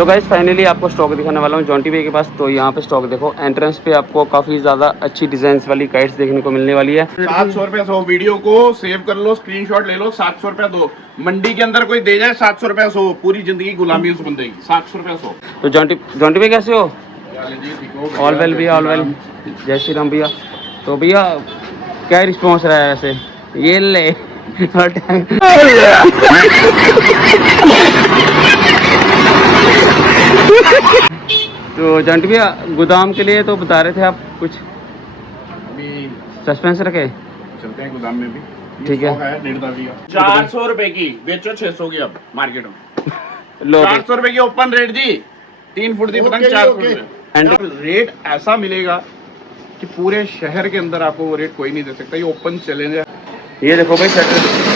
So guys finally आपको stock दिखाने वाला हूँ जॉन्टी भाई के पास। तो यहाँ पे स्टॉक देखो, एंट्रेंस पे आपको काफ़ी ज़्यादा अच्छी डिजाइन वाली काइट्स देखने को मिलने वाली है। 700 रुपए 100। वीडियो को सेव कर लो, स्क्रीनशॉट ले लो। 700 रुपए दो। मंडी के अंदर कोई दे जाए 700 रुपए 100, पूरी जिंदगी गुलामी उस बंदे की। 700 रुपए 100। तो जॉन्टी भाई कैसे हो? ऑल वेल भैया, ऑल वेल। जय श्री राम भैया। तो भैया क्या रिस्पॉन्स रहा है वैसे? ये ले तो जॉन्टी भैया गोदाम के लिए तो बता रहे थे आप कुछ, अभी सस्पेंस रखे? चलते हैं गोदाम में भी। ठीक है। 400 रुपए की बेचो, 600 की अब मार्केट में। लो 400 रुपए की ओपन रेट जी। 3 फुट की पतंग 400 रुपए। रेट ऐसा मिलेगा कि पूरे शहर के अंदर आपको वो रेट कोई नहीं दे सकता। ये ओपन चैलेंज है। ये देखो भाई शटर।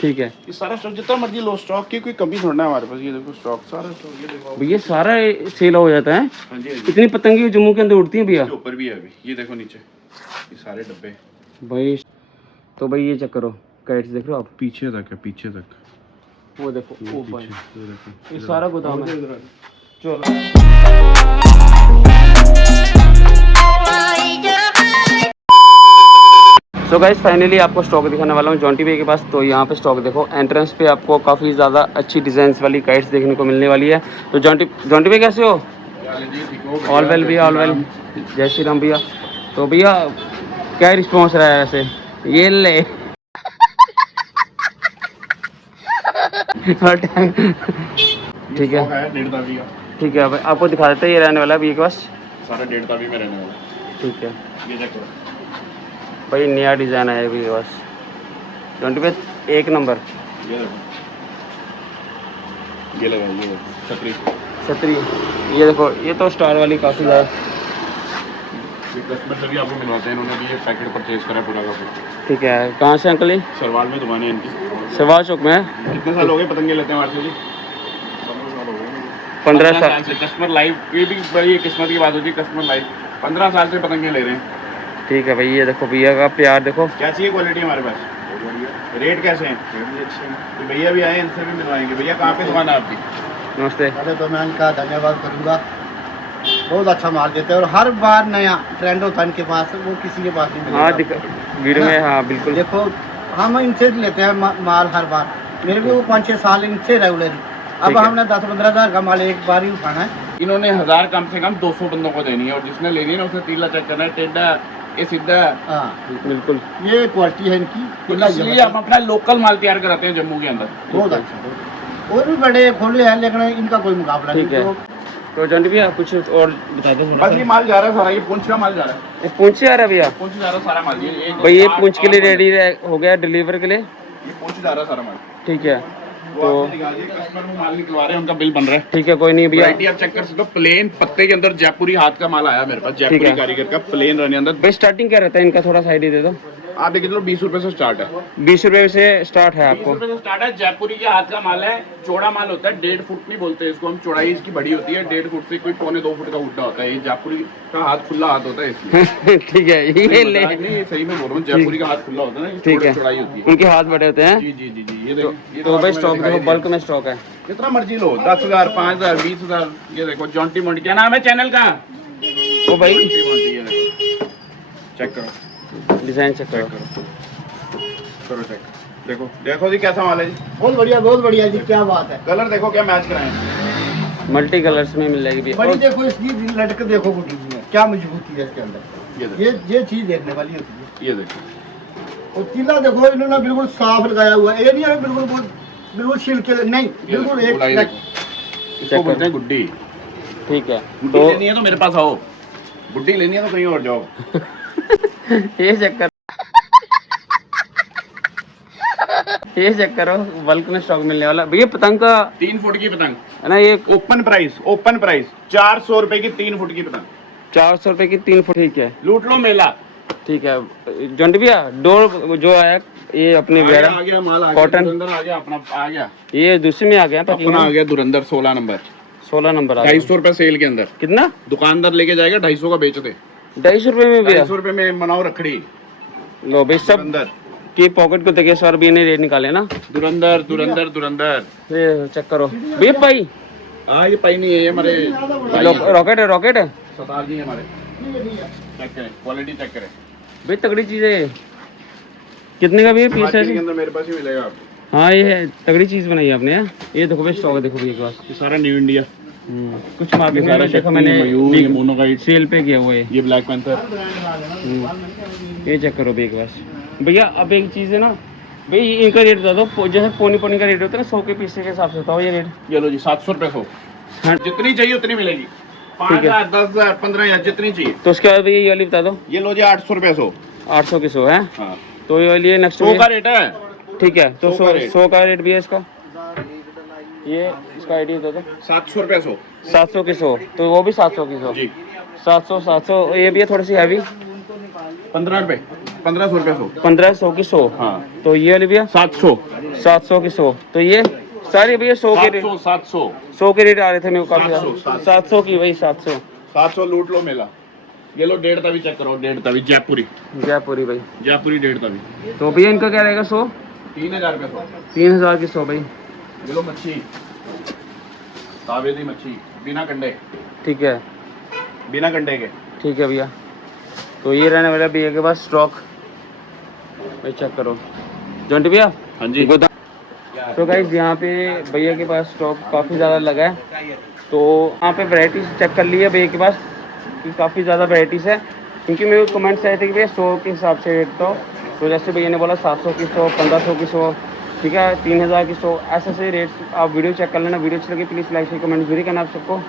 ठीक है, ये सारा स्टॉक जितना मर्जी लो, स्टॉक की कोई कमी थोड़ा है हमारे पास। ये देखो स्टॉक, सारा स्टॉक। ये देखो भैया सारा सेल हो जाता है। हाँ जी, इतनी पतंगी जम्मू के अंदर उड़ती हैं भैया? ऊपर भी है अभी। ये देखो नीचे ये सारे डब्बे भाई। तो भाई ये चेक करो, काइट्स देख रहे हो आप? पीछे तक है, पीछे तक। वो देखो ऊपर, ये देखो ये सारा गोदाम है। चलो सो गाइस फाइनली आपको स्टॉक दिखाने वाला हूँ जॉन्टी भाई के पास। तो यहाँ पे स्टॉक देखो, एंट्रेंस पे आपको काफ़ी ज़्यादा अच्छी डिजाइन वाली काइट्स देखने को मिलने वाली है। तो जॉन्टी भाई कैसे हो? ऑल वेल भैया, ऑल वेल। जय श्री राम भैया। तो भैया क्या रिस्पॉन्स रहा है वैसे? ये ले ठीक है, ठीक है भाई, आपको दिखा देते हैं। ये रहने वाला है भैया के पास, सारा 1.5 में रहने वाला। ठीक है ये देखो भाई, नया डिज़ाइन आया भैया के पास। जॉन्टी भाई एक नंबर। ये देखो, ये लगा, ये देखो छतरी। ये देखो, ये तो स्टार वाली काफ़ी ज़्यादा। ये कस्टमर से भी आपको मिलवाते हैं, इन्होंने भी ये पैकेट परचेज करा पूरा का पूरा। ठीक है, कहाँ से अंकल? ये सरवाल में दुकान है इनकी। सरवाल चौक में है। कितने साल हो गए पतंगे लेते हैं हमारे से जी? 15 साल से। कस्टमर लाइव, ये भी बड़ी किस्मत की बात होती है। कस्टमर लाइव 15 साल से पतंगे ले रहे हैं। ठीक है भाई, ये देखो भैया का प्यार देखो। क्या चाहिए क्वालिटी हमारे पास? रेट कैसे हैं? रेट भी अच्छे हैं। तो भैया भी आए, इनसे भी मिलवाएंगे। भैया कहाँ पे दुकान है आपकी? नमस्ते। पहले तो मैं इनका धन्यवाद करूँगा, बहुत अच्छा माल देते हैं और हर बार नया ट्रेंड होता है इनके पास, वो किसी के पास नहीं मिलेगा। हाँ वीडियो में, हाँ बिल्कुल। देखो हम इनसे लेते हैं माल हर बार। मेरे भी वो 5-6 साल इनसे रेगुलर। अब हमने 10-15 हज़ार का माल एक बार ही उठाना है। इन्होंने 1000 कम से कम 200 बंदों को देनी है, और जिसने लेनी है ना उसने तीला चेक करना है, टेढ़ा ये सीधा। हाँ बिल्कुल, ये क्वालिटी है इनकी। इसलिए हम अपना लोकल माल तैयार कराते हैं जम्मू के अंदर। बहुत अच्छा। और भी बड़े खोले हैं लेकिन इनका कोई मुकाबला नहीं। ठीक है। तो जॉन्टी भैया कुछ और बता दो। बस ये माल जा रहा है सारा, ये पुंछ का माल जा रहा है। ये पूंछ से आ रहा है भैया? पुंछ जा रहा है सारा माल। ये भाई ये पूंछ के लिए रेडी हो गया डिलीवर के लिए। ये पुंछ जा रहा है सारा माल। ठीक है, तो कस्टमर में माल निकलवा रहे हैं, उनका बिल बन रहा है। ठीक है, कोई नहीं भैया। वैरायटी आप चेक कर सकते हो। प्लेन पत्ते के अंदर जयपुरी हाथ का माल आया मेरे पास, जयपुरी कारीगर का प्लेन रहने अंदर। भाई स्टार्टिंग क्या रहता है इनका? थोड़ा साइड ही दे दो। आप देखिए चलो 20 रुपए से स्टार्ट है। 20 रुपए से स्टार्ट है 20 आपको? रुपए से स्टार्ट है। जयपुरी के हाथ का माल है, चौड़ा माल होता है। 1.5 फुट नहीं बोलते इसको हम, चौड़ाई इसकी बड़ी होती है। 1.5 फुट से कोई 1.25-2 फुट का उड्डा होता है। ये जयपुरी का हाथ खुला हाथ होता है इसलिए। ठीक है, ये ले। नहीं सही में बोल रहा हूँ, जयपुरी का हाथ खुला होता है ना, ठीक है, चौड़ाई होती है। उनके हाथ बड़े होते हैं। जी जी जी जी। ये देखो, तो भाई स्टॉक देखो, बल्क में स्टॉक है। कितना मर्जी लो, 10,000, 5,000, 20,000। ये देखो जॉन्टी मोंटी, क्या नाम है चैनल का? ओ भाई चेक करो, डिजाइन चेक करो। करो चेक। देखो देखो जी कैसा माल है जी। बहुत बढ़िया जी, क्या बात है। कलर देखो क्या मैच कराए। मल्टी कलर्स में मिल जाएगी भैया। बड़ी देखो इसकी लटक देखो गुड्डी में क्या मजबूती है इसके अंदर। ये चीज देखने वाली होती है। ये देखो, और तीला देखो इन्होंने बिल्कुल साफ लगाया हुआ है। ये नहीं है बिल्कुल छिलके नहीं, बिल्कुल एक इसको बोलते हैं गुड्डी। ठीक है, गुड्डी लेनी है तो मेरे पास आओ, गुड्डी लेनी है तो कहीं और जाओ। ये चेक करो, ये चेक करो, बल्क में स्टॉक मिलने वाला भैया। पतंग का 3 फुट की पतंग है ना ये? ओपन प्राइस 400 रुपए की 3 फुट की पतंग। 400 रुपए की 3 फुट। ठीक है, लूट लो मेला। ठीक है जॉन्टी भैया। डोर जो आया ये अपने आ गया माल, आ गया कॉटन दुरंदर आ गया अपना, आ गया ये दूसरे में आ गया अपना, आ गया दुरंदर 16 नंबर। 16 नंबर आ गया। 250 रुपए सेल के अंदर। कितना? दुकानदार लेके जाएगा 250 का बेच दे। 250 रुपए में भैया? 250 रुपए में मनाओ रखड़ी। लो भाई, सब दुरंदर की पॉकेट को देखिए सर, भी ने रेट निकाले ना। दुरंदर दुरंदर दुरंदर। ये चेक करो भैया। भाई हाँ ये पाई नहीं है, ये हमारे भाई हैं। रॉकेट है, रॉकेट है सरदार जी हैं हमारे। चेक करें, क्वालिटी चेक करें। भाई, तगड़ी चीज़ है ये। कितने का भी है पीस मार्केट के है? अंदर मेरे पास ही मिलेगा आपको। हाँ, ये है, तगड़ी चीज़ बनाई है आपने यार। ये देखो भाई, स्टॉक देखो भैया के पास। ये सारा न्यू इंडिया, कुछ मार्केट सारा में देखा शक्ति, मैंने, मयूर, ये मोनोगाइट, सेल पे किया हुआ है। ये ब्लैक पैंथर। ये चेक करो भैया के पास। भैया अब एक चीज़ है ना भाई, इनका रेट बता दो। जैसे पोनी पोनी का रेट होता है ना 100 के पीस के हिसाब से बताओ ये रेट। ये लो जी 700 रुपये 100। हाँ। जितनी चाहिए उतनी मिलेगी, ठीक है। 5000, 10,000, 15,000 जितनी चाहिए। तो उसके बाद भैया ये वाली बता दो। ये लो जी 800 रुपये 100। 800 की 100 है। हाँ, तो ये वाली नेक्स्ट 100 का रेट है। ठीक है, तो 100 का रेट। 100 का रेट भी है इसका। ये इसका आइडिया बता दो। 700 रुपये 100 700 की 100, तो वो भी 700 की 100। जी। 700 ये भी है थोड़ी सी हैवी। 15 रुपये, 1500 रुपये 100। 1500 की 100। हाँ, तो ये वाली भैया 700, 700 की 100। तो ये सारी भैया 100 के रेट, 700, 700, 100 के रेट आ रहे थे मेरे को काफी 700, 700 की भाई 700। 700 लूट लो मेला। ये लो 1.5 तवी चेक करो, 1.5 तवी जयपुरी, जयपुरी भाई। जयपुरी 1.5 तवी। तो भैया इनका क्या रहेगा 100? 3000 रुपये 100। 3000 की 100 भाई। ये लो मच्छी, तावेदी मच्छी, बिना कंडे, ठीक है, बिना कंडे के। ठीक है भैया। तो ये रहने वाला भैया के पास स्टॉक भाई, चेक करो जॉन्टी भैया। हाँ जी। तो गाइस यहाँ पे भैया के पास स्टॉक काफ़ी ज़्यादा लगा है। तो यहाँ पे वैरायटीज चेक कर ली है भैया के पास, काफ़ी ज़्यादा वैरायटीज़ है। क्योंकि मेरे को कमेंट्स आए थे कि भैया 100 के हिसाब से रेट तो जैसे भैया ने बोला 700 की 100, 1500 की 100, ठीक है, 3000 की 100, ऐसे रेट्स आप वीडियो चेक कर लेना। वीडियो अच्छी लगी प्लीज़ लाइक शेयर कमेंट जरूर करना आप सबको।